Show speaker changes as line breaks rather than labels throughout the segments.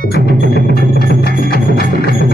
Thank you.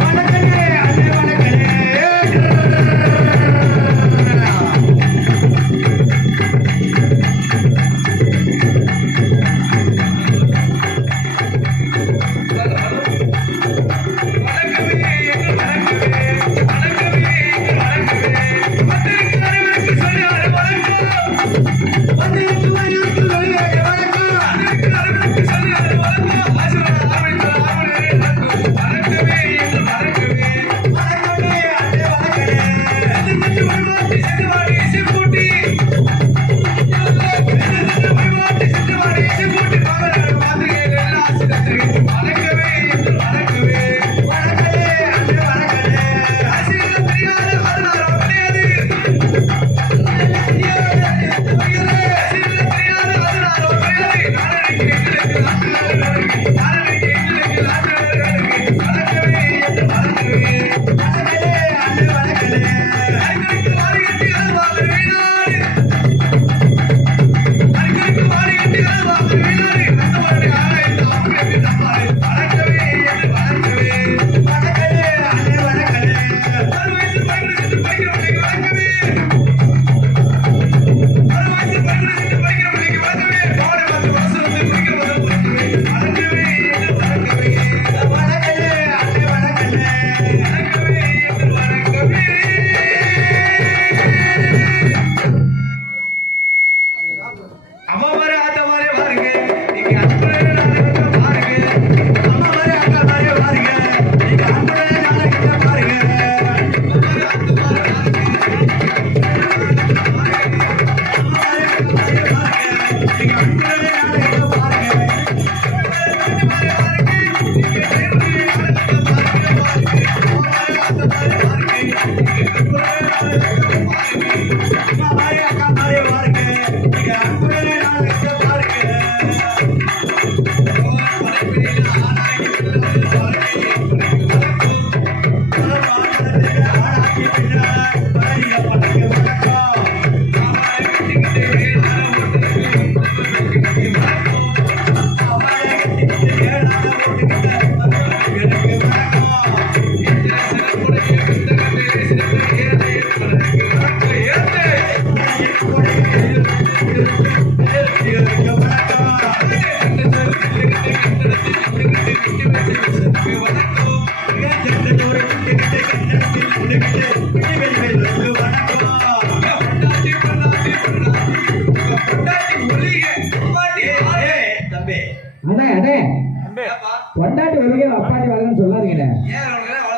பொண்டாட்டி வருகை அப்பாட்டி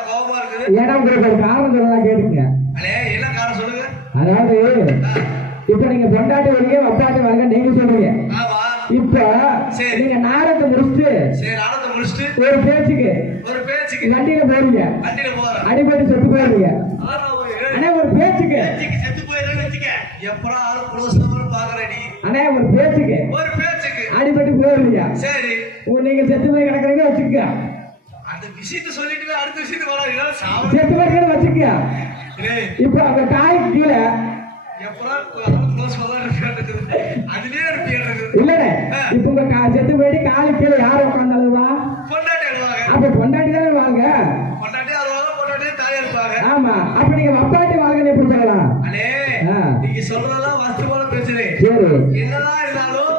கோபமா இருக்குது?
ஏன்னா உங்களுக்கு ஒரு காரணம் சொல்லலாம் கேட்டுங்க அதாவது இப்ப நீங்க பொண்டாட்டி வருகை அப்பாட்டி வரல நீங்க சொல்றீங்க. இப்ப. நீங்க நாடகத்தை முடிச்சுட்டு ஒரு பேச்சுக்கு.
ஒரு பேச்சுக்கு.
வண்டியில போறீங்க.
வண்டியில போறேன்.
அடிபட்டு செத்து போயிருங்க அண்ணே ஒரு பேச்சுக்கு.
பேச்சுக்கு செத்து போயிடுறேன்னு வச்சுக்க. எப்படா ஆளும் குலோசம்னு பாக்குற நீ?
அண்ணே ஒரு பேச்சுக்கு.
ஒரு பேச்சுக்கு.
அடிபட்டு போயிருங்க
சரி.
உங்க நீங்க செத்து போய் கிடக்குறீங்க வச்சுக்க
அந்த விஷயத்த சொல்லிட்டு அடுத்த விஷயத்துக்கு வர இதெல்லாம் சாவடி
செத்து போய் வச்சுக்க
டேய்,
இப்ப அந்த காய்க்கு கீழே.
இருக்குது அதுலயே இருப்பீங்க
இல்லண்ணே இப்ப உங்க செத்து போயிட்டு காலு கீழே யார் உட்காந்தாலுவா
பொண்டாட்டி அழுவாங்க
அப்ப பொண்டாட்டி தானே வாங்க
பொண்டாட்டி அழுவாங்க பொண்டாட்டி தாயா இருப்பாங்க
ஆமா அப்ப நீங்க சொல்லலாம்?
அண்ணே
ஆ.
நீங்க சொல்றதெல்லாம் வாஸ்தவமான பேசுறேன்.
சரி.
என்னதான் இருந்தாலும்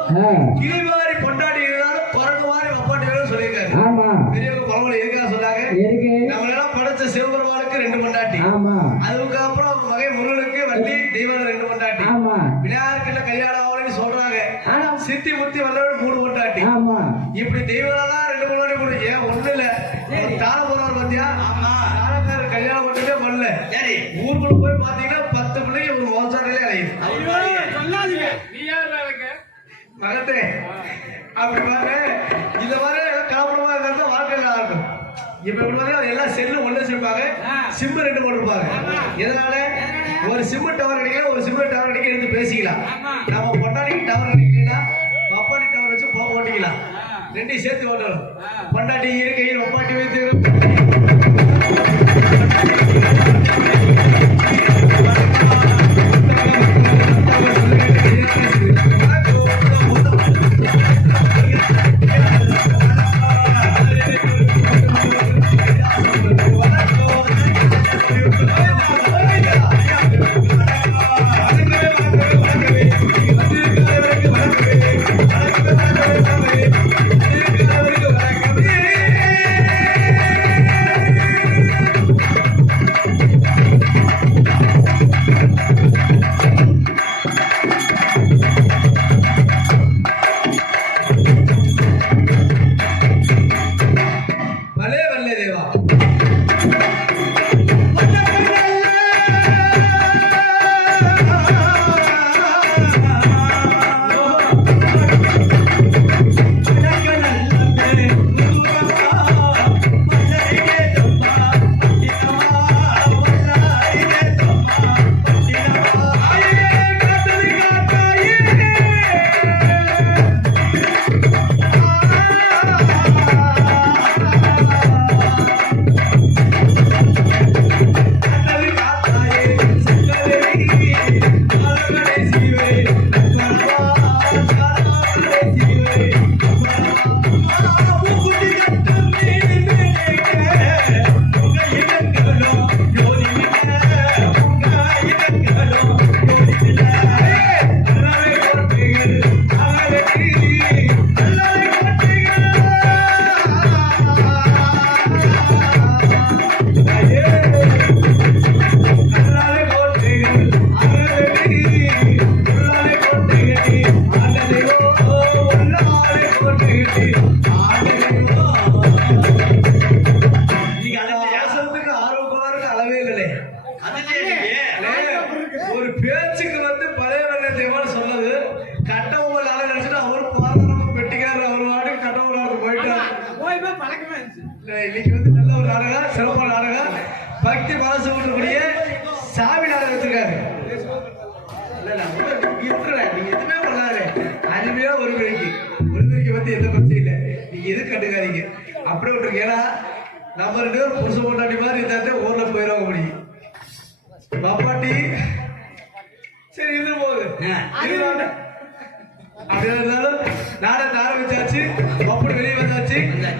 நம்ம பொட்டாடிக்கு டவர் அடிக்கலாம் பப்பாடி டவர் வச்சு போக ஓட்டிக்கலாம் ரெண்டையும் சேர்த்து ஓட்டணும். பொண்டாட்டி இருக்கையில் ஒப்பாட்டி வைத்து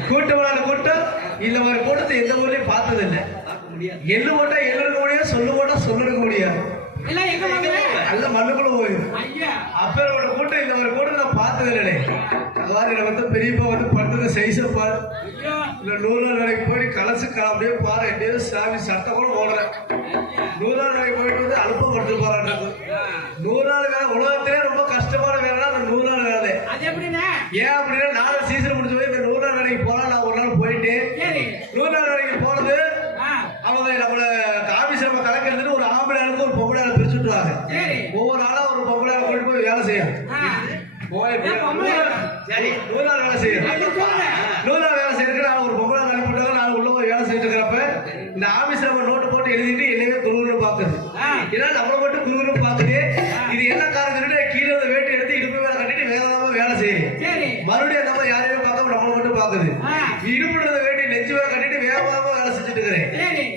கூட்டமான கூட்டம் இல்ல ஒரு கூட்டத்தை எந்த ஊர்லயும் பார்த்தது இல்ல எள்ளு போட்டா எள்ளு எடுக்க முடியாது சொல்லு போட்டா சொல்லு எடுக்க முடியாது. நல்ல மண்ணுக்குள்ள போயிடும் அப்பேரோட கூட்டம் இந்த ஒரு கூட்டம் நான் பார்த்தது இல்லையே அது மாதிரி எனக்கு வந்து பெரியப்பா வந்து படுத்தது சைஸ பாரு.
ஐயோ.
இல்ல நூறு நாளைக்கு போய் கலசு அப்படியே பாரு எப்படியோ சாமி சட்டை கூட போடுறேன் நூறு நாளைக்கு போயிட்டு வந்து அலுப்பம் படுத்து பாராட்டுறது நூறு நாள் வேலை உலகத்திலே ரொம்ப கஷ்டமான வேலைனா அந்த நூறு நாள் வேலை ஏன் அப்படின்னா நாலு வேலைக்கு போலாம் நான் ஒரு நாள் போயிட்டு நூறு நாள் வேலைக்கு போனது
ஆ.
அவங்க நம்மள ஆபீஸ் நம்ம கலக்கிறது ஒரு ஆம்பளை ஒரு பொம்பளை பிரிச்சு விட்டுருவாங்க ஒவ்வொரு ஆளா ஒரு பொம்பளை கூட்டிட்டு போய் வேலை செய்யும்? சரி நூறு நாள் வேலை செய்யும்
ஆ
இடுப்புறத வேண்டி நெஞ்சு வேலை கட்டிட்டு வேகமாக வேலை செஞ்சுட்டு இருக்கிறேன்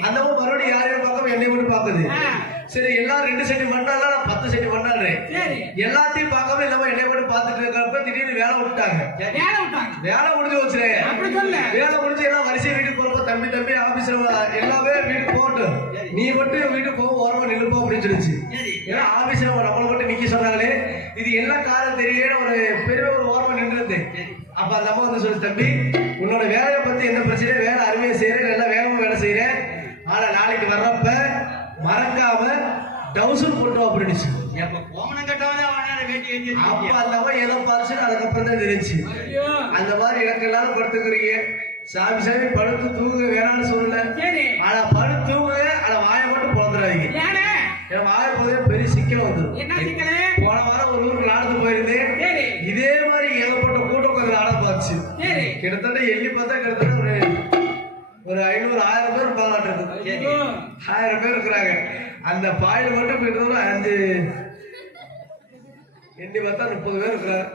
அந்த மறுபடியும் யாரையும் பார்க்காம என்னை மட்டும் பாக்குது. சரி எல்லாம் ரெண்டு சென்டி மண்ணால நான் பத்து சென்டி மண்ணாடுறேன் எல்லாத்தையும் பார்க்காம இல்லாம என்னை மட்டும் பார்த்துட்டு இருக்கிறப்ப திடீர்னு வேலை
விட்டாங்க.
வேலை முடிஞ்சு
சொல்லு.
வேலை முடிஞ்சு எல்லாம் வரிசை வீட்டுக்கு போறப்ப தம்பி தம்பி ஆபீஸ்ல எல்லாமே வீட்டுக்கு போகட்டும். நீ மட்டும் வீட்டுக்கு போக ஓரமா நிலுப்போம் அப்படின்னு சொல்லிச்சு. ஏன்னா ஆபீஸ்ல நம்மளை மட்டும் நிக்க சொன்னாங்களே. இது என்ன காரணம் தெரியல ஒரு பெரிய ஒரு ஓரமா நின்றுது அப்ப அந்த அம்மா வந்து சொல்லு தம்பி உன்னோட வேலையை பத்தி என்ன பிரச்சனை? வேலை அருமையா செய்யறேன் நல்லா வேகமா வேலை செய்யறேன் ஆனா நாளைக்கு வர்றப்ப மறக்காம டவுசர் போட்டு வா அப்படின்னுச்சு
எப்ப கோமணம் கட்டவனே அவனால வேட்டி எழுதி
அப்ப அந்த ஏதோ பறிச்சுன்னு அதுக்கப்புறம் தான் தெரிஞ்சு. அந்த மாதிரி எனக்கு எல்லாரும் படுத்துக்கிறீங்க. சாமி சாமி படுத்து தூங்க வேணாம்னு சொல்லல. ஆனா படுத்து தூங்குங்க ஆனா வாயை மட்டும் பிறந்துடாதீங்க
ஏனே?
என் வாயை போதே பெரிய சிக்கல் வந்துடும்
என்ன சிக்கலே?
போன வாரம் ஒரு ஊருக்கு நாடத்து போயிருந்தேன். இதே மாதிரி ஏகப்பட்ட கொஞ்சம் நாடகம் பார்த்துச்சு. கிட்டத்தட்ட எண்ணி பார்த்தா கிட்டத்தட்ட ஒரு ஒரு ஐநூறு ஆயிரம் பேர் பாலாட்டு
ஐயோ.
ஆயிரம் பேர் இருக்கிறாங்க. அந்த பாயில மட்டும் கிட்டத்தட்ட அஞ்சு எண்ணி பார்த்தா முப்பது பேர் இருக்கிறார்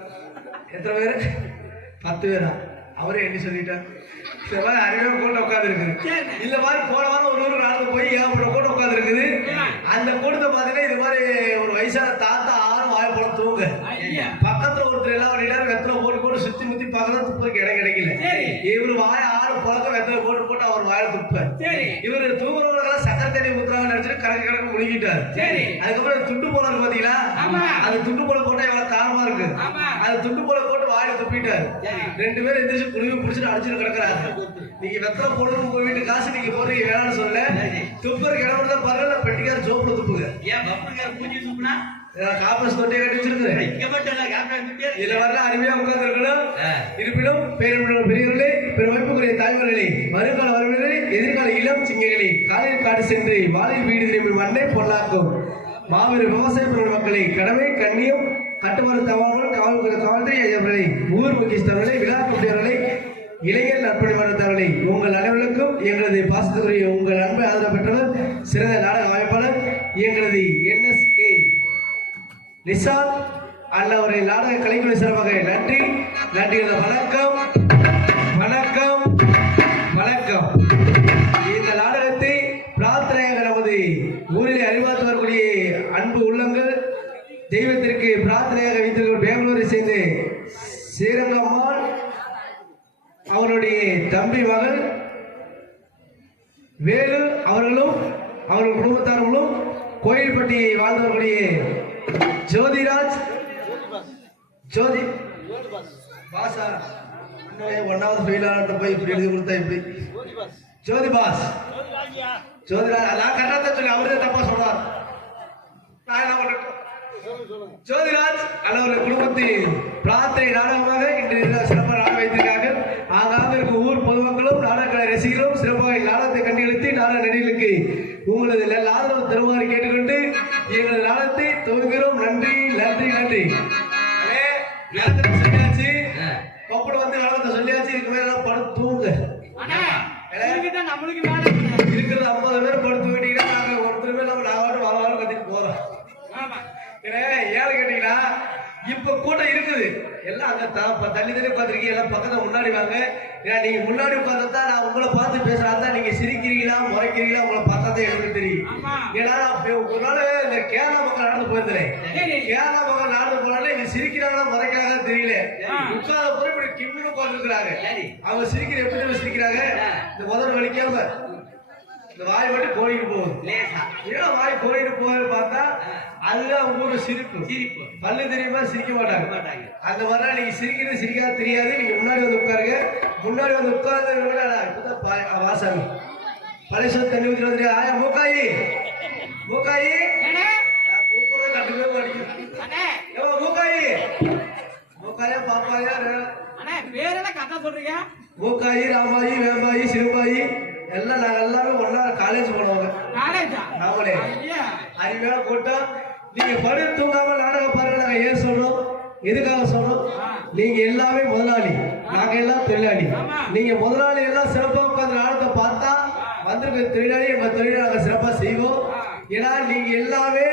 எத்தனை பேர்? பத்து பேரா? அவரே எண்ணி சொல்லிட்டார். இந்த மாதிரி அருமையா கூட்டம் உட்காந்து இருக்குது இந்த மாதிரி போன வாரம் ஒரு ஊருக்கு நடந்து போய் ஏகப்பட்ட கூட்டம் உட்காந்து இருக்குது அந்த கூட்டத்தை பார்த்தீங்கன்னா இது மாதிரி ஒரு வயசான தாத்தா ஆறும் வாய போல தூங்க. பக்கத்துல ஒருத்தர் எல்லாம் எல்லாரும் வெத்தலை பார்க்கறது துப்புறதுக்கு இடம் கிடைக்கல. இவரு வாய ஆறு புழக்க வெத்தலை போட்டு போட்டு அவர் வாயில துப்ப
சரி.
இவரு தூங்குறவங்க சக்கரை தண்ணி ஊத்துறாங்க நினைச்சிட்டு கணக்கு கணக்கு முழுகிட்டார் அதுக்கப்புறம் துண்டு போல இருக்கு பாத்தீங்களா. அந்த துண்டு போல போட்டா எவ்வளவு காரமா இருக்கு. அந்த துண்டு போல போட்டு வாயில துப்பிட்டாரு. ரெண்டு பேரும் எந்திரிச்சு குழுவி பிடிச்சிட்டு அடிச்சுட்டு கிடக்குறாங்க. நீங்க வெத்தலை போட்டு உங்க வீட்டு காசு நீங்க போடுறீங்க வேணாம்னு சொல்ல துப்புறதுக்கு இடம் இருந்தா பாருங்க பெட்டிக்கார ஜோப்புல துப்புங்க.
ஏன் பப்புக்கார பூஜை தூக்குனா
காப்பஸ் தொட்டியை கட்டி வச்சிருக்கிறேன் இதுல வர அருமையா உட்கார்ந்து இருக்கணும் இருப்பினும் பேரன்புள்ள பெரியவர்களே பெருமைப்புக்குரிய தாய்மார்களே வருங்கால வரவினரே எதிர்கால இளம் சிங்கங்களே காலையில் காடு சென்று வாழை வீடு திரும்பி மண்ணை பொன்னாக்கும். மாபெரும் விவசாய மக்களை கடமை கண்ணியம் கட்டுமான தகவல்கள் காவல்துறை காவல்துறை அவர்களை ஊர் முக்கியஸ்தவர்களை விழா கூட்டியவர்களை இளைஞர் நற்பணிமானவர்களை உங்கள் அனைவருக்கும் எங்களது பாசத்துக்குரிய உங்கள் அன்பை ஆதரவு பெற்றவர் சிறந்த நாடக அமைப்பாளர் எங்களது என்எஸ்கே அல்ல அவரை நாடக கலைக்குழு சிறப்பாக நன்றி. நன்றி வணக்கம். வணக்கம். வணக்கம். இந்த நாடகத்தை பிரார்த்தனையாக நமது ஊரில் அறிவார்த்து வரக்கூடிய அன்பு உள்ளங்கள் தெய்வத்திற்கு பிரார்த்தனையாக வைத்திருக்கிற பெங்களூரை சேர்ந்து ஸ்ரீரங்கம்மாள் அவருடைய தம்பி மகள் வேலு அவர்களும் அவர்கள் குடும்பத்தார்களும் கோயில்பட்டியை வாழ்ந்தவர்களுடைய ஜோதிராஜ். ஜோதி. பாஸா ஒன்னாவது ஃபெயிலான போய் இப்படி எழுதி கொடுத்தா இப்படி ஜோதி பாஸ். ஜோதிராஜ் அதான் கரெக்டாக சொல்லி அவரே தப்பா சொல்றார் நான் என்ன பண்ணட்டும் ஜோதிராஜ் அவருடைய குடும்பத்தின் பிரார்த்தனை நாடகமாக இன்று சிறப்பாக நாடகம் வைத்திருக்கார்கள் ஆங்காக இருக்கும் ஊர் பொதுமக்களும் நாடகங்களை ரசிகர்களும் சிறப்பாக நாடகத்தை கண்டுகளித்து நாடக நடிகளுக்கு உங்களது நல்ல ஆதரவு தருமாறு கேட்டுக்கொண்டு எங்களது நாடகத்தை துவங்குகிறோம் நன்றி நன்றி நன்றி. நாடகத்தை சொல்லியாச்சு. பப்படம் வந்து நாடகத்தை சொல்லியாச்சு. இதுக்கு மேல படுத்து தூங்க
நம்மளுக்கு.
இருக்கிறது ஐம்பது பேர் படுத்து விட்டீங்கன்னா நாங்க ஒருத்தர் பேர் நம்ம நாலு வாரம் வாரம் கத்திட்டு போறோம். ஏன்னு கேட்டீங்கன்னா இப்ப கூட்டம் இருக்குது எல்லாம் அங்க தள்ளி தள்ளி உட்காந்துருக்கீங்க எல்லாம் பக்கத்துல முன்னாடி வாங்க. ஏன்னா நீங்க முன்னாடி உட்கார்ந்தா நான் உங்களை பார்த்து பேசுறா தான் நீங்க சிரிக்கிறீங்களா முறைக்கிறீங்களா உங்களை பார்த்தா தான் எனக்கு தெரியும். ஏன்னா ஒரு நாள் இந்த கேரளா மக்கள் நடந்து போயிருந்தேன். கேரளா மக்கள் நடந்து போனாலே இது சிரிக்கிறாங்களா முறைக்கிறாங்கன்னு தெரியல.
ஆ.
உட்கார்ந்த போய் இப்படி கிம்னு உட்கார்ந்துருக்காங்க
சரி.
அவங்க சிரிக்கிற எப்படி சிரிக்கிறாங்க? இந்த முதல்ல வலிக்காம. இந்த வாய் மட்டும் கோழிட்டு போகுது.
லேசா.
ஏன் வாய் கோழிட்டு போகுது பார்த்தா அதுதான் அவங்களோட சிரிப்பு.
சிரிப்பு.
பல்லு தெரியுமா? சிரிக்க மாட்டாங்க.
மாட்டாங்க.
அந்த மாதிரிலாம் நீங்க சிரிக்கிறது சிரிக்காது தெரியாது. நீங்க முன்னாடி வந்து உட்காருங்க. முன்னாடி வந்து உட்கார்ந்து வாசாமி பழைய தண்ணி ஊற்றி வந்து ஆயா மூக்காயி. மூக்காயி. கூப்பிடுறது கண்டுக்கவே மாட்டேங்குது. மூக்காயி? மூக்காயா பாப்பாயா ரே-
அண்ணே பேரெல்லாம் கரெக்டா சொல்றீங்க?
மூக்காயி ராமாயி வேம்பாயி சிவபாயி எல்லாம் நாங்க எல்லாமே ஒண்ணா காலேஜ் போனவங்க.
ஐயா.
அறிவையான கூட்டம். நீங்க படு தூங்காம நாடகம் பாருங்க நாங்க ஏன் சொல்றோம்? எதுக்காக சொல்றோம்? நீங்க எல்லாமே முதலாளி. நாங்க எல்லாம் தொழிலாளி. நீங்க முதலாளி எல்லாம் சிறப்பா உட்கார்ந்து நாடகத்தை பார்த்தா வந்திருக்க தொழிலாளி எங்க தொழிலை நாங்க சிறப்பா செய்வோம். ஏன்னா நீங்க எல்லாமே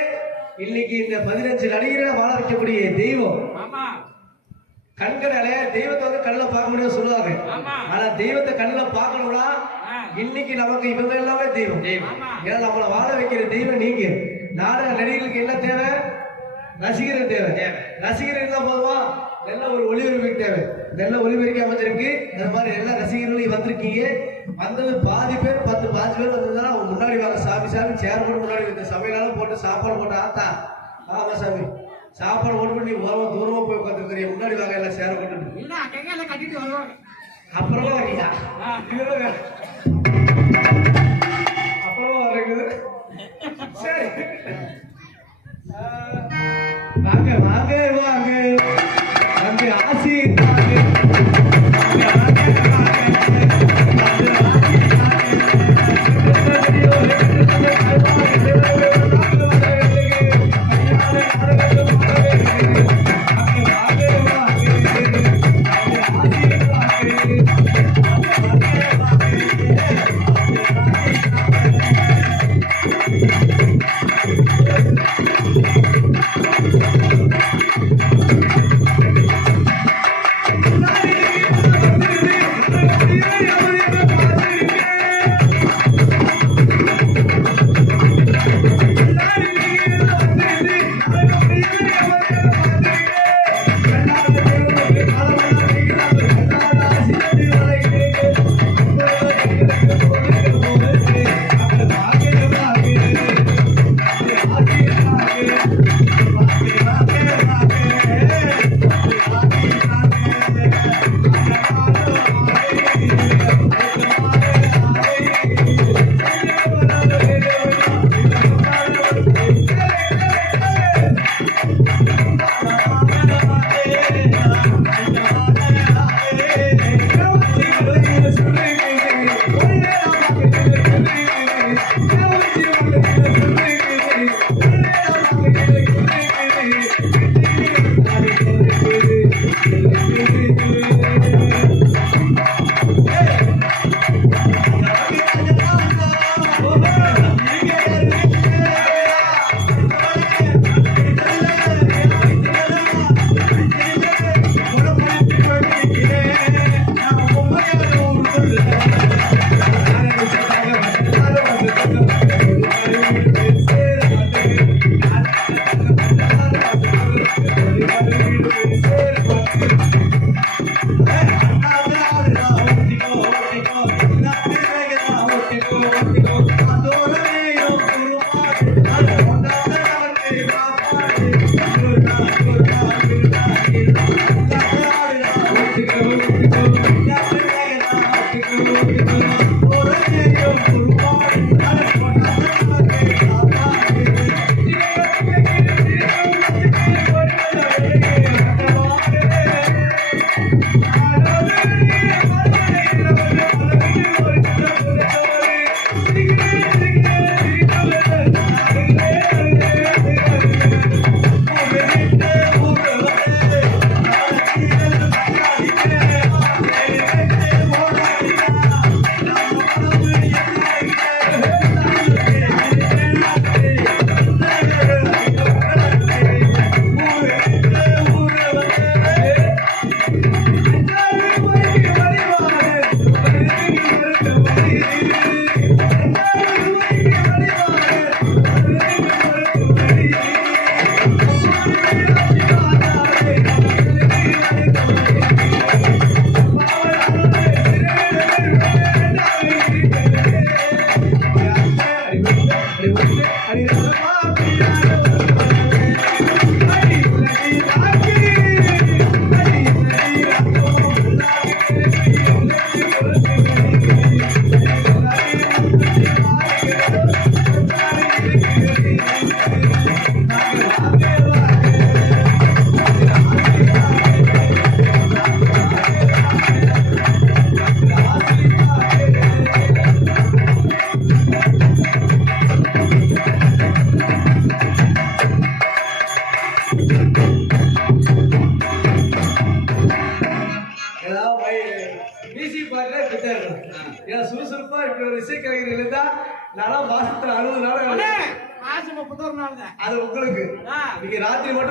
இன்னைக்கு இந்த பதினஞ்சு நடிகரை வாழ வைக்கக்கூடிய தெய்வம் கண்களால தெய்வத்தை வந்து கண்ணில் பார்க்க முடியும் சொல்லுவாங்க. ஆனா தெய்வத்தை கண்ணில் பார்க்கணும்னா. இன்னைக்கு நமக்கு இவங்க எல்லாமே தெய்வம். ஏன்னா நம்மளை வாழ வைக்கிற தெய்வம் நீங்க. நாடக நடிகர்களுக்கு என்ன தேவை? ரசிகர்கள் தேவை. ரசிகர் இருந்தா போதுமா? நல்ல ஒரு ஒளிபரப்புக்கு தேவை. நல்ல ஒளிபெருக்கி அமைஞ்சிருக்கு. இந்த மாதிரி எல்லா ரசிகர்களும் வந்திருக்கீங்க. வந்தது பாதி பேர் பத்து பாஞ்சு பேர் வந்ததுன்னா அவங்க முன்னாடி வாங்க சாமி சாமி சேர் போட்டு முன்னாடி இந்த சமையலாலும் போட்டு சாப்பாடு போட்டு ஆத்தா. ஆமா சாமி. சாப்பாடு போட்டு நீ ஓரமா தூரமா போய் உட்காந்துருக்கிறீங்க முன்னாடி வாங்க எல்லாம் சேர போட்டு
இல்ல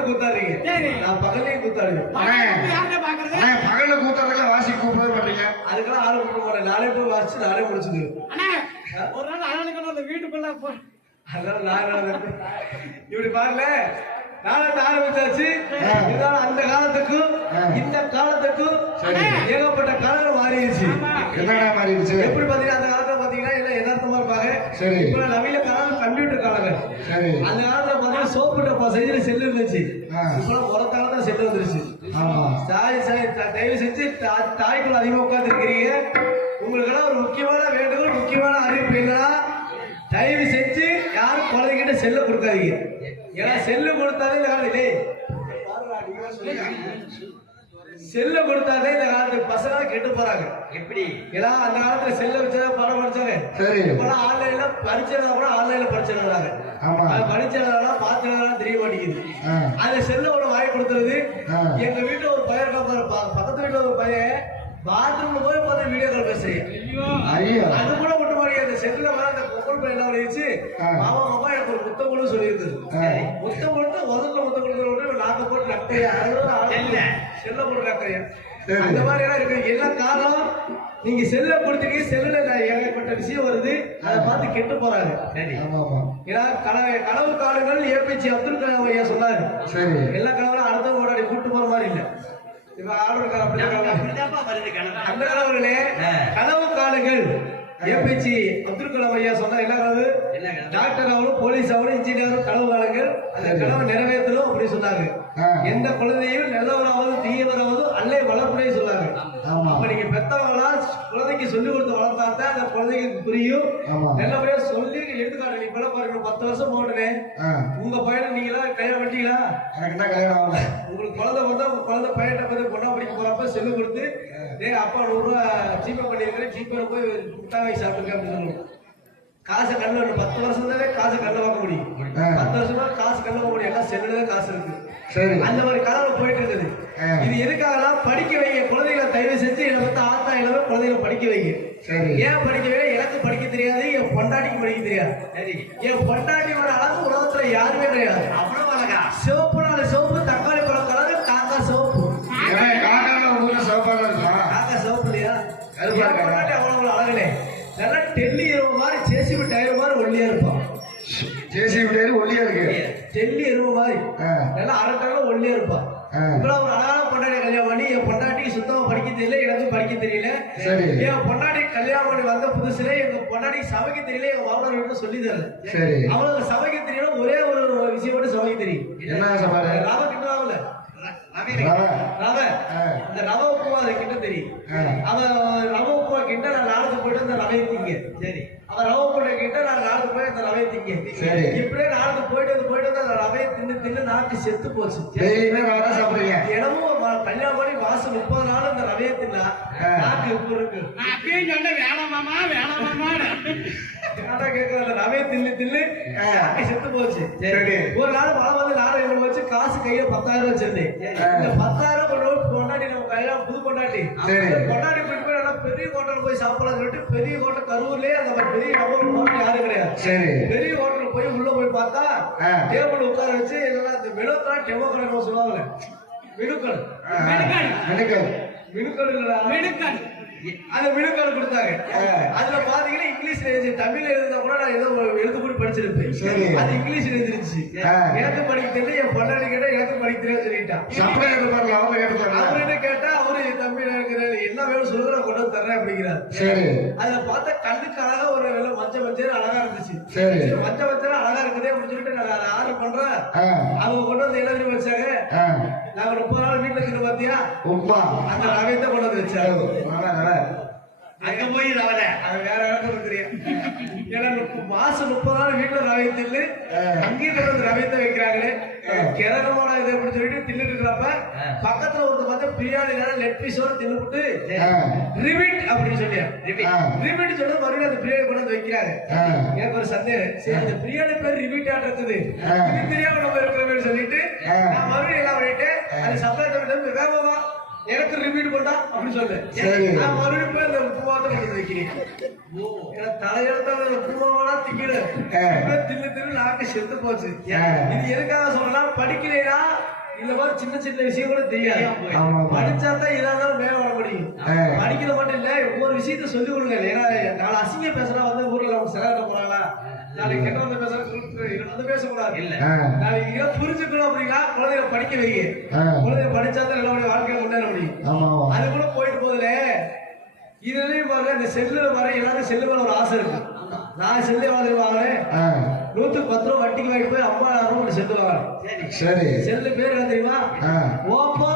ராத்திரி குத்தாடுறீங்க?
சரி.
நான் பகல்லையும் குத்தாடுவேன்.
பகல்ல கூத்தாடுறதுல வாசி கூப்பிடவே மாட்டீங்க
அதுக்கெல்லாம் ஆளு கூப்பிட மாட்டேன். நாளே போய் வாசிச்சு நாளே
அண்ணே ஒரு நாள் அண்ணனுக்கு அந்த வீட்டுக்குள்ள போ.
அதனால நான் இப்படி பாருல நாளை ஆரம்பிச்சாச்சு. இதனால அந்த காலத்துக்கும் இந்த காலத்துக்கும் ஏகப்பட்ட காலங்கள் மாறிடுச்சு.
என்னடா மாறிடுச்சு?
எப்படி பாத்தீங்கன்னா அந்த காலத்துல பாத்தீங்கன்னா எல்லாம் யதார்த்தமா இருப்பாங்க
சரி.
இப்ப நவீன காலம் கம்ப்யூட்டர் காலங்கள்
சரி.
அந்த காலத்துல பாத்தீங்கன்னா சோப்பு டப்பா சைஸ்ல செல்லு இருந்துச்சு. இப்பெல்லாம் ஒரு காலத்துல செல்லு வந்துருச்சு.
ஆமா.
தாய் தயவு செஞ்சு தாய்க்குள்ள அதிகமா உட்கார்ந்து இருக்கிறீங்க உங்களுக்கெல்லாம் ஒரு முக்கியமான வேண்டுகோள் முக்கியமான அறிவிப்பு என்னன்னா தயவு செஞ்சு யாரும் குழந்தைகிட்ட செல்ல கொடுக்காதீங்க. ஏன்னா செல்லு கொடுத்தாலே இந்த செல்ல கொடுத்தாலே இந்த காலத்து பசங்க கெட்டு போறாங்க.
எப்படி?
ஏன்னா அந்த காலத்துல செல்ல வச்சுதான் படம் படிச்சாங்க
சரி.
இப்பெல்லாம் ஆன்லைன்ல பரிச்சை கூட ஆன்லைன்ல எழுதலாம் பார்த்து எழுதலாம் தெரிய மாட்டேங்குது. அந்த செல்லோட வாய் கொடுத்துருது
ஆ.
எங்க வீட்டுல ஒரு பையன் இருக்கா பாரு, ப- பக்கத்து வீட்டுல ஒரு பையன் பாத்ரூம்ல போய் பார்த்து வீடியோ கால் பேசுறீங்க அது கூட விட்டு மாட்டேங்குது அந்த செல்ல வர அந்த பையன் என்ன பண்ணிடுச்சு. மாமா மாமா எனக்கு ஒரு முத்தம் கூட சொல்லியிருக்குது
ஆ.
முத்தம் கொடுத்து முதல்ல முத்தம் கொடுக்குற நாக்க போட்டு நக்கையா
செல்ல.
செல்ல போட்டு நக்கையா
சரி.
அந்த மாதிரி எல்லாம் இருக்கு. எல்லாம் காரணம்? நீங்க செல்ல கொடுத்தீங்க செல்லுல ஏகப்பட்ட விஷயம் வருது. அதை பார்த்து கெட்டு போறாங்க
சரி.
ஆமா ஆமா.
ஏன்னா கனவு கனவு காலங்கள் ஏபிஜே அப்துல் கலாம் ஐயா சொன்னாரு.
சரி.
எல்லா கனவுகளும் அடுத்த ஓடாடி கூட்டு போற மாதிரி இல்ல. இப்ப ஆளுநர்
கனவு
கனவுகளே. கனவு காலங்கள் ஏபிஜே அப்துல் கலாம் ஐயா சொன்ன
என்ன கனவு?
டாக்டர் ஆகணும் போலீஸ் ஆகணும் இன்ஜினியரும் கனவு காலங்கள். அந்த கனவை. நிறைவேற்றணும் அப்படி சொன்னாங்க. எந்த குழந்தையும் நல்லவராவது தீயவராவது அல்லே வளர்ப்புனே சொன்னாங்க அப்ப நீங்க பெத்தவங்களா குழந்தைக்கு சொல்லி கொடுத்து வளர்த்தா அந்த குழந்தைக்கு புரியும். நல்லபடியா சொல்லி எடுத்துக்காட்டு இப்ப பாருங்க பத்து வருஷம் போட்டுனே உங்க பையனை நீங்களா கையில வெட்டீங்களா
எனக்கு தான் கல்யாணம் ஆகல.
உங்களுக்கு குழந்தை வந்தா உங்க குழந்தை பையன்ட்ட போய் பொண்ணா படிக்க போறப்ப செல்லு கொடுத்து டேய் அப்பா நூறு ரூபா ஜிபே பண்ணிருக்கேன் ஜிபேல போய் வாங்கி அப்படின்னு சொல்லணும் காசை கண்ணு வரணும். பத்து வருஷம் தானே காசு கண்ண பார்க்க முடியும். பத்து வருஷமா காசு கண்ண பார்க்க முடியும். எல்லாம் செல்லுல காசு இருக்கு.
சரி.
அந்த மாதிரி கனவு போயிட்டு இருக்குது. இது எதுக்காகனா படிக்க வைங்க. குழந்தைகளை தயவு செஞ்சு என்னை பத்தி ஆத்தா எல்லாமே குழந்தைகளை படிக்க வைங்க.
சரி.
ஏன் படிக்க வைங்க? எனக்கு படிக்க தெரியாது என் பொண்டாட்டிக்கு படிக்க தெரியாது.
சரி.
என் பொண்டாட்டியோட அளவு உலகத்துல யாருமே கிடையாது.
அவ்வளவு அழகா?
சிவப்பு நாலு சிவப்பு டெல்லி எருவு மாதிரி. நல்லா அரட்டால ஒல்லியா இருப்பான்
ஆ.
இவ்வளவு ஒரு அழகான பொண்டாட்டி கல்யாணம் பண்ணி என் பொண்டாட்டி சுத்தமா படிக்க தெரியல எனக்கு படிக்க தெரியல. என் பொண்டாட்டி கல்யாணம் பண்ணி வந்த புதுசுல எங்க பொண்டாட்டி சமைக்க தெரியல எங்க மாமனார் வீட்டுல சொல்லி தரல அவளுக்கு சமைக்க தெரியல ஒரே ஒரு விஷயம் மட்டும் சமைக்க தெரியும்.
என்ன சமாளி
ரவை கிட்டுவாங்கல்ல ரவை. உப்புமா அதை கிட்ட தெரியும். அவன் ரவை கிட்ட நான் நாளுக்கு போயிட்டு அந்த ரவையை திங்க.
சரி.
அவன் ரவை கிட்ட நான் நாளுக்கு போய் அந்த ரவையை திங்க.
சரி.
இப்படியே நாளுக்கு போயிட்டு வந்து போயிட்டு வந்து அந்த ரவையை தின்னு தின்னு நாக்கு செத்து போச்சு. தினமும் கல்யாணம் பண்ணி மாசம் முப்பது நாள் இந்த ரவையை தின்னா. நாக்கு இப்ப இருக்கு?
சொன்னேன் வேணாமாமா
ரவையை தின்னு தின்னு
ஆ.
நாக்கு செத்து போச்சு.
சரி.
ஒரு நாள் மழை வந்து நாளை என்ன வச்சு காசு கையில பத்தாயிரம் வச்சிருந்தேன். இந்த பத்தாயிரம் போய் கொண்டாடி நம்ம கல்யாணம் புது கொண்டாடி கொண்டாடி போயிட்டு போய் நல்லா பெரிய ஹோட்டல் போய் சாப்பிடலாம் சொல்லிட்டு பெரிய ஹோட்டல் கரூர்லயே அந்த மாதிரி பெரிய ஹோட்டல் யாரும் கிடையாது.
சரி.
பெரிய ஹோட்டல் போய் உள்ள போய் பார்த்தா. டேபிள் உட்கார வச்சு என்னன்னா இந்த மெனுக்கடை டெமோக்கடை சொல்லுவாங்க மெனுக்கடை மினுக்கடை
மினுக்கல்.
அந்த விழுக்காடு கொடுத்தாங்க. அதுல பாத்தீங்கன்னா இங்கிலீஷ்ல எழுதி தமிழ்ல எழுதினா கூட நான் ஏதோ எழுத்து கூட படிச்சிருப்பேன்
சரி.
அது இங்கிலீஷ்ல எழுதிருச்சு. எனக்கு படிக்க தெரியல என் பொண்டாடி கேட்டா எனக்கு படிக்க தெரியாது சொல்லிட்டான்
சப்ளை அவங்க கேட்டு பாருங்க
அவர்கிட்ட கேட்டா அவரு தமிழ் எனக்கு என்ன வேணும் நான் கொண்டு வந்து தர்றேன் அப்படிங்கிறார்
சரி
அதுல பார்த்தா கண்ணுக்கு அழகா ஒரு வெள்ளை மஞ்சள் மஞ்சள் அழகா இருந்துச்சு
சரி.
மஞ்சள் மஞ்சள் அழகா இருக்குதே அப்படின்னு சொல்லிட்டு நான் ஆர்டர் பண்றேன் அவங்க கொண்டு வந்து என்ன தெரியுமா வச்சாங்க? நாங்க முப்பது நாள் வீட்டுல இருந்து பாத்தியா? அந்த ரவையத்தை கொண்டு வந்து வச்சாங்க.
அங்க போய் ரவலை
அவன் வேற இடத்துல இருக்கிறியா ஏன்னா மாசம் முப்பது நாள் வீட்டுல ரவை தில்லு அங்கேயும் வந்து ரவையத்தை வைக்கிறாங்களே. கிரகமோட இது அப்படின்னு சொல்லிட்டு தின்னு இருக்கிறப்ப பக்கத்துல ஒருத்தர் பார்த்தா பிரியாணி லெட் பீஸோட தின்னுபிட்டு
ஆ.
ரிமிட் அப்படின்னு சொல்லியா?
ஆ.
ரிமிட் சொல்லி மறுபடியும் அந்த பிரியாணி கொண்டு வந்து வைக்கிறாங்க எனக்கு ஒரு சந்தேகம். சரி அந்த பிரியாணி பேர் ரிமிட்டா இருக்குது. தெரியாம நம்ம இருக்கிறோம்னு சொல்லிட்டு. நான் மறுபடியும் எல்லாம் பண்ணிட்டு அந்த சப்ளை வேகமா எனக்கு ரிப்பீட் பண்ணா? அப்படி சொல்லு. நான் மறுபடியும் போய் அந்த உப்புமாவத்தை கொண்டு வைக்கிறேன். எனக்கு தலையெழுத்தால உப்புமாவா திக்கல
ஆ.
தின்னு தின்னு நாக்கு செத்து போச்சு. இது எதுக்காக சொல்லலாம் படிக்கலைனா இந்த மாதிரி சின்ன சின்ன விஷயம் கூட தெரியாது. படிச்சா தான் இதா இருந்தாலும் மேல வர முடியும்.
ஆ.
படிக்கிறது மட்டும் இல்ல ஒவ்வொரு விஷயத்த சொல்லி கொடுங்க. ஏன்னா நாலு அசிங்க பேசுனா வந்து ஊர்ல அவங்க சிலர்ட்ட போறாங்களா? நாளைக்கு கெட்ட வந்து பேசுற வந்து பேசக்கூடாது.
இல்ல.
நாளைக்கு இதை புரிஞ்சுக்கணும் அப்படின்னா குழந்தைய படிக்க வைங்க. குழந்தைய படிச்சா தான் நல்லபடியா வாழ்க்கையில முன்னேற முடியும். அது கூட போயிட்டு போகுதுல. இதுலயும் பாருங்க இந்த செல்லுல வர எல்லாரும் செல்லு மேல ஒரு ஆசை இருக்கு. நான் செல்லே வாங்கி வாங்கினேன்
ஆ,
நூத்துக்கு பத்து ரூபா வட்டிக்கு வாங்கிட்டு போய் அம்மா ரூபாய் செல்லு வாங்கினேன்
சரி.
செல்லு பேர் என்ன தெரியுமா?
ஆ,
ஓப்போ?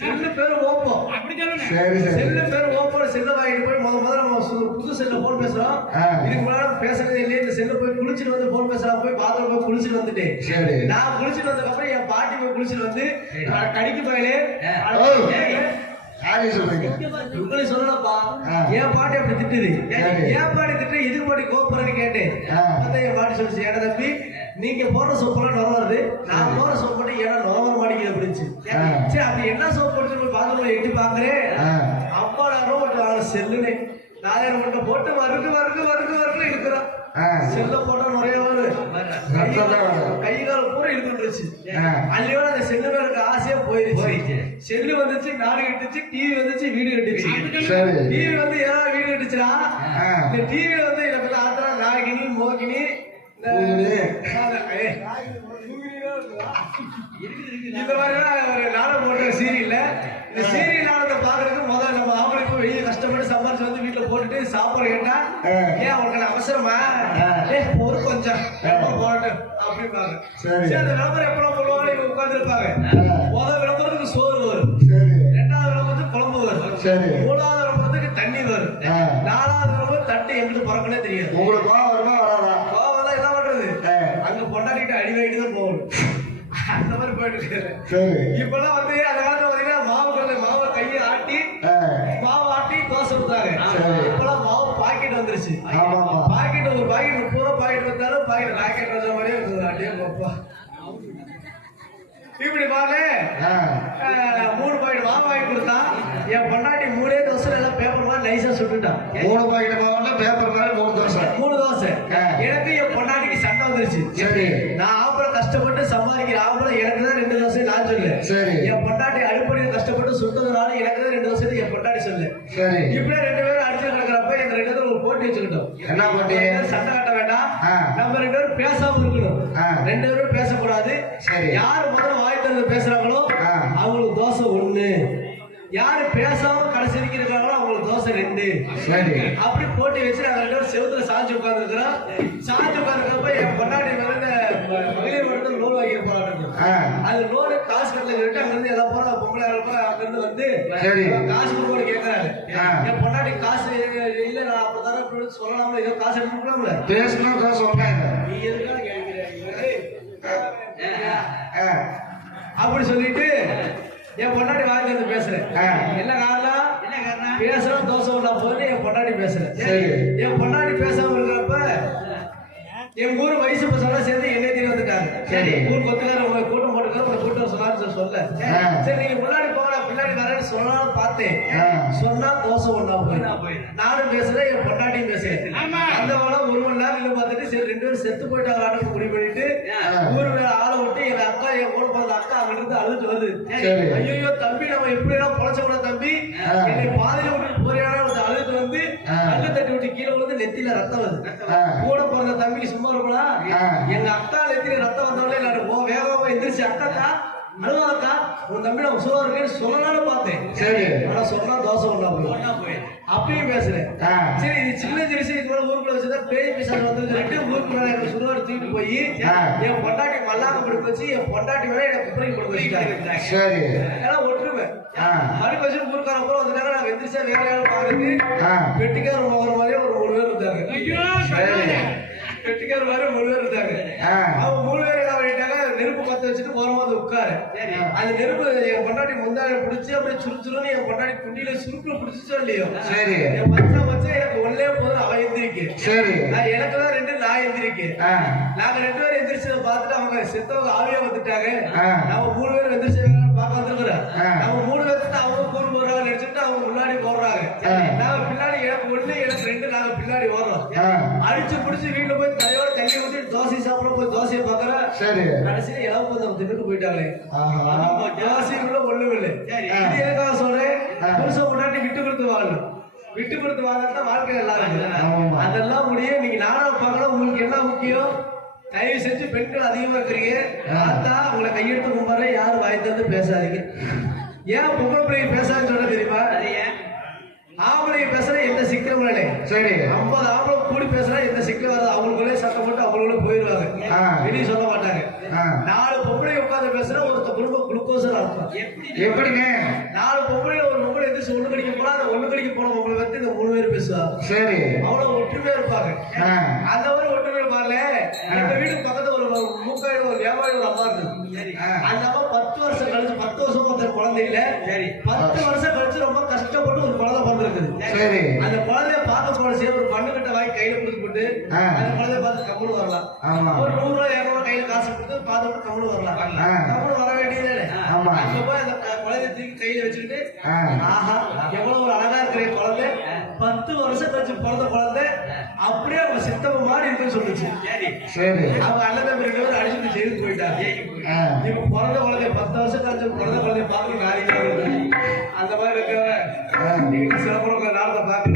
செல்லு பேர் ஓப்போ.
அப்படி சொல்லுங்க.
சரி சரி.
செல்லு பேர் ஓப்போ செல்ல வாங்கிட்டு போய் முத முதல்ல நம்ம சு- புது செல்ல போன் பேசுறோம். இதுக்கு முன்னாடி பேசுறதே இல்லையே இந்த செல்ல போய் குளிச்சுட்டு வந்து போன் பேசலாம் போய் பாத்ரூம் போய் குளிச்சுட்டு வந்துட்டேன்
சரி.
நான் குளிச்சுட்டு வந்ததுக்கு அப்புறம் என் பாட்டி போய் குளிச்சுட்டு வந்து நான் கடிக்கு போயிலே. உங்களை சொல்லலப்பா. என் பாட்டி அப்படி திட்டுது. என் பாட்டி திட்டு இதுக்கு பாட்டி கோபுறன்னு கேட்டேன். என் பாட்டி சொல்லிச்சு ஏடா தம்பி நீங்க போடுற சோப்பெல்லாம் நுர வருது நான் போடுற சோப் போட்டு ஏன்னா நுர வர மாட்டேங்குது அப்படிச்சு. சரி அப்படி என்ன சோப் போட்டு பாத்ரூம்ல எட்டி பாக்குறேன். அப்பா நானும் ஒரு செல்லுனே. நாயர் மட்டும் போட்டு வருக்கு வருக்கு வருக்கு வருக்கு இழுக்கிறான்.
ஆ.
செல்ல போட்டா நிறைய வரும். கை கால் பூரா இழுத்துருச்சு
ஆ.
அள்ளியோட அந்த செல்லு மேல இருக்க ஆசையா போயிருச்சு. செல்லு வந்துச்சு நாடு கட்டுச்சு டிவி வந்துச்சு வீடு கட்டுச்சு. டிவி வந்து ஏதாவது வீடு கட்டுச்சுனா
ஆ.
இந்த டிவி வந்து எனக்கு ஆத்திரா நாகினி மோகினி இந்த- மாதிரிலாம் ஒரு நாடகம் போட்ட சீரியல்ல இந்த சீரியல் நாடகத்தை பாக்குறதுக்கு முதல்ல நம்ம ஆம்பளை போய் வெளியே கஷ்டப்பட்டு சம்பாரிச்சு வந்து வீட்டுல போட்டுட்டு சாப்பாடு கேட்டா. ஏன் உனக்கு அவசரமா ஒரு கொஞ்சம் போடட்டும் அப்படிம்பாங்க
சரி.
அந்த விளம்பரம் எப்பலாம் போடுவாங்க இவங்க உட்காந்துருப்பாங்க
ஆ.
முதல் விளம்பரத்துக்கு சோறு வரும் ரெண்டாவது விளம்பரத்துக்கு குழம்பு வரும். மூணாவது விளம்பரத்துக்கு தண்ணீர் வரும். நாலாவது விளம்பரம் தட்டு எங்கிட்டு பிறக்கனே தெரியாது
உங்களுக்கு கோவம் வருமா வராதா
கோவம் என்ன பண்றது
ஆ.
பொண்டாட்டிட்டு அடி வாங்கிட்டு தான் போகணும். அந்த மாதிரி போயிட்டு இப்பெல்லாம் வந்து அந்த காலத்துல பாத்தீங்கன்னா மாவு கடலை மாவை கையை ஆட்டி மாவு ஆட்டி தோசை விட்டாங்க. இப்பெல்லாம் மாவு பாக்கெட் வந்துருச்சு. பாக்கெட் ஒரு பாக்கெட் முப்பது ரூபா பாக்கெட் வந்தாலும் பாக்கெட் ராக்கெட் வச்ச மாதிரியே இருக்குது. அப்படியே இப்படி பாரு. மூணு பாக்கெட் மாவு வாங்கி கொடுத்தா என் பொண்டாட்டி மூணே தோசை எல்லாம் பேப்பர் மாதிரி நைஸா சுட்டுட்டான்
மூணு பாக்கெட் மாவுல பேப்பர் மாதிரி மூணு தோசை.
மூணு தோசை. எனக்கு என் பொண்டாட்டிக்கு சண்டை வந்துருச்சு.
சரி.
நான் ஆம்பளை கஷ்டப்பட்டு சம்பாதிக்கிற ஆம்பளை எனக்கு தான் ரெண்டு தோசை நான் சொல்லு.
சரி.
என் பொண்டாட்டி அடிப்படையில் கஷ்டப்பட்டு சுட்டதுனால எனக்கு தான் ரெண்டு தோசை என் பொண்டாட்டி சொல்லு.
சரி.
இப்படியே ரெண்டு பேரும் அடிச்சு கிடக்கிறப்ப எங்க ரெண்டு பேரும் ஒரு போட்டி வச்சுக்கிட்டோம்.
என்ன போட்டி?
சண்டை கட்ட
ஆ.
நம்ம ரெண்டு பேரும் பேசாம இருக்கணும். ரெண்டு பேரும் பேசக்கூடாது.
சரி.
யார் முதல்ல வாய் திறந்து பேசுறாங்களோ. அவங்களுக்கு தோசை ஒண்ணு. யாரு பேசாம கடைசி வரைக்கும் இருக்காங்களோ அவங்களுக்கு தோசை ரெண்டு.
சரி.
அப்படி போட்டி வச்சு நாங்க ரெண்டு பேரும் செவுத்துல சாஞ்சு உட்காந்துருக்கிறோம் சாஞ்சு உட்காந்துருக்கப்ப என் பொண்டாட்டி மேல மகளிர் மட்டும் லோன் வாங்கி
ஆ.
அது லோனு காசு கட்டல சொல்லிட்டு அங்க இருந்து எல்லாம் போற. அங்க இருந்து வந்து
சரி.
காசு கொடுக்கணும் கேட்கறாரு. என் பொண்டாட்டி காசு இல்ல நான் அப்ப தர சொல்லலாம்ல ஏதோ காசு எடுக்கலாம்ல
பேசணும் தான் சொன்னேன்
நீ எதுக்காக அப்படி சொல்லிட்டு என் பொண்டாட்டி வாங்கி வந்து பேசுறேன். என்ன காரணம்
என்ன காரணம்
பேசுறோம் தோசை ஒண்ணா போது என் பொண்டாட்டி பேசுறேன்.
சரி.
என் பொண்டாட்டி பேசாம இருக்கிறப்ப எங்க ஊர் வயசு பசங்க சேர்ந்து என்னை தேடி வந்துட்டாங்க
சரி.
ஊர் கொத்துக்கார உங்களை கூட்டம் போட்டுக்கார கூட்டம் சொன்னாரு சொல்ல. சரி நீங்க முன்னாடி நான் பின்னாடி வரேன்னு சொல்லலாம்னு பார்த்தேன். சொன்னா தோசை ஒண்ணா போய். நானும் பேசுறேன் என் பொண்டாட்டியும் பேசுறேன். அந்த வேலை ஒரு மணி நேரம் நின்று பார்த்துட்டு சரி ரெண்டு பேரும் செத்து போயிட்டாங்களான்னு முடிவு பண்ணிட்டு. ஊர் மேல ஆளை விட்டு எங்க அக்கா என் கூட பிறந்த அக்கா அங்க இருந்து அழுது வருது. ஐயோ தம்பி நம்ம எப்படி எல்லாம் பொழைச்ச கூட தம்பி. என்னை பாதியில விட்டு போறியான அழுது வந்து
ஆ.
கல்லு தட்டி நெத்தியில ரத்தம் வருது. கூட பிறந்த தம்பிக்கு சும்மா
ஆ.
எங்க அக்கா நெத்தியில ரத்தம் வந்தவொடனே நான் வேகமா எந்திரிச்சு அக்காக்கா அழுவாக்கா உன் தம்பி நான் சுகம் இருக்கேன்னு சொல்லலாம்னு பார்த்தேன்.
சரி.
ஆனா சொன்னா தோசை ஒண்ணா போய். அப்பயும் பேசுறேன். சரி இது சின்ன சிறுசு இது போல ஊருக்குள்ள வச்சுதான் பேய் பிசாசு வந்து சொல்லிட்டு ஊருக்குள்ள எனக்கு தூக்கிட்டு போய். என் பொண்டாட்டி மல்லாக்க படுக்க வச்சு என் பொண்டாட்டி மேல எனக்கு குப்பரை படுக்க வச்சுட்டாங்க
சரி.
எல்லாம் ஒற்றுமை. மறுக்க வச்சு ஊருக்கார போல வந்துட்டாங்க நான் எந்திரிச்சா வேற யாரும் பாக்குறதுக்கு
ஆ.
வெட்டிக்கார போகிற மாதிரியே ஒரு மூணு பேர் இருந்தாங்க. வெட்டிக்கார மாதிரி மூணு பேர் இருந்தாங்க. அவங்க மூணு பேர் என்ன பண்ணிட்டாங்க? நெருப்பு பத்த வச்சுட்டு ஓரமா வந்து உட்காரு. அந்த நெருப்பு என் பொண்டாட்டி முந்தாய பிடிச்சி அப்படியே சுறுச்சுருன்னு என் பொண்டாட்டி குண்டியில சுருக்குல பிடிச்சிச்சோ இல்லையோ?
சரி.
என் மச்சான் மச்சான் எனக்கு ஒன்னே போதும் அவன் எந்திரிக்கு.
சரி.
நான் எனக்கு தான் ரெண்டு நான் எந்திரிக்கேன்
ஆ.
நாங்க ரெண்டு பேரும் எந்திரிச்சதை பார்த்துட்டு அவங்க செத்தவங்க ஆவியா வந்துட்டாங்க. நம்ம மூணு பேரும் எந்திரிச்சு பார்க்க உட்காந்துருக்குறேன்
ஆ.
நம்ம மூணு பேர்த்து அவங்க கூட போறாங்க நினைச்சிட்டு அவங்க முன்னாடி போடுறாங்க. நாங்க பின்னாடி எனக்கு ஒண்ணு எனக்கு ரெண்டு நாங்க பின்னாடி ஓடுறோம். அடிச்சு பிடிச்சு வீட்டுல போய் தலையோட தண்ணி ஊத்தி தோசை சாப்பிட போய் தோசையை பாக்குறேன்
சரி.
கடைசியில இளவு கொஞ்சம் தின்னுட்டு போயிட்டாங்களே.
ஆஹா.
தோசைக்குள்ள ஒண்ணும் இல்லை
சரி.
இது எதுக்காக சொல்றேன். புருஷன் முன்னாடி விட்டு கொடுத்து வாழணும். விட்டு கொடுத்து வாழ்ந்தா வாழ்க்கை நல்லா இருக்கு
ஆமாமா.
அதெல்லாம் முடியும். நீங்க நாடகம் பார்க்கலாம் உங்களுக்கு என்ன முக்கியம்? தயவு செஞ்சு பெண்கள் அதிகமா இருக்கிறீங்க. பார்த்தா உங்களை கையெடுத்து கும்பிட்ற யாரும் வாய் தந்து பேசாதீங்க. ஏன் பொம்பளை பிள்ளைங்க பேசாதுன்னு சொல்ல தெரியுமா?
அது ஏன்?
ஆம்பளைங்க பேசுற எந்த சிக்கலும் இல்லை.
சரி.
ஐம்பது ஆம்பளை கூடி பேசுறா எந்த சிக்கலும் வராது. அவங்களுக்குள்ளே சத்தம் போட்டு அவங்களுக்குள்ளே போயிடுவாங்க. வெளியே சொல்ல. நாலு பொம்பளை உட்கார்ந்து பேசுறா ஒருத்த குடும்ப குளுக்கோஸ் அர்த்தம்
எப்படி
எப்படிங்க?
நாலு பொம்பளை ஒரு பொம்பளை எந்திரிச்சு ஒண்ணு கடிக்க போனா அந்த ஒண்ணு கடிக்க போன பொம்பளை வந்து இந்த மூணு பேர் பேசுவா.
சரி.
அவ்வளவு ஒற்றுமையா இருப்பாங்க. அந்த மாதிரி ஒற்றுமை இருப்பாங்கல்ல எங்க வீட்டுக்கு பக்கத்துல ஒரு மூக்காயிரம் ஒரு வியாபாரி ஒரு அம்மா இருக்கு.
சரி.
அந்த அம்மா பத்து வருஷம் கழிச்சு பத்து வருஷம் ஒருத்தர் குழந்தை இல்ல
சரி.
பத்து வருஷம் கழிச்சு ரொம்ப கஷ்டப்பட்டு ஒரு குழந்தை பிறந்திருக்குது.
சரி.
அந்த குழந்தைய பார்க்க போன சரி ஒரு பண்ணு கிட்ட வாங்கி கையில கொடுத்து போட்டு
ஆ.
அந்த குழந்தைய பார்த்து கம்முனு வரலாம். ஒரு நூறு ரூபாய் இரநூறு கையில காசு கொடுத்து பார்த்து கவனம் வரலாம். கவனம் வர வேண்டியது
ஆமா.
அந்த குழந்தைய தூக்கி கையில வச்சுக்கிட்டு ஆஹா எவ்வளவு ஒரு அழகா இருக்கிற குழந்தை. பத்து வருஷம் கழிச்சு பிறந்த குழந்தை. அப்படியே அவங்க சித்தம மாதிரி இருக்குன்னு சொல்லுச்சு.
சரி.
அவங்க அண்ணன் தம்பி ரெண்டு பேரும் அடிச்சுட்டு ஜெயிலுக்கு போயிட்டாங்க. இப்ப பிறந்த குழந்தை பத்து வருஷம் கழிச்சு பிறந்த குழந்தைய பார்க்க காரியம் அந்த மாதிரி இருக்கிற சில நாளத்தை பார்க்க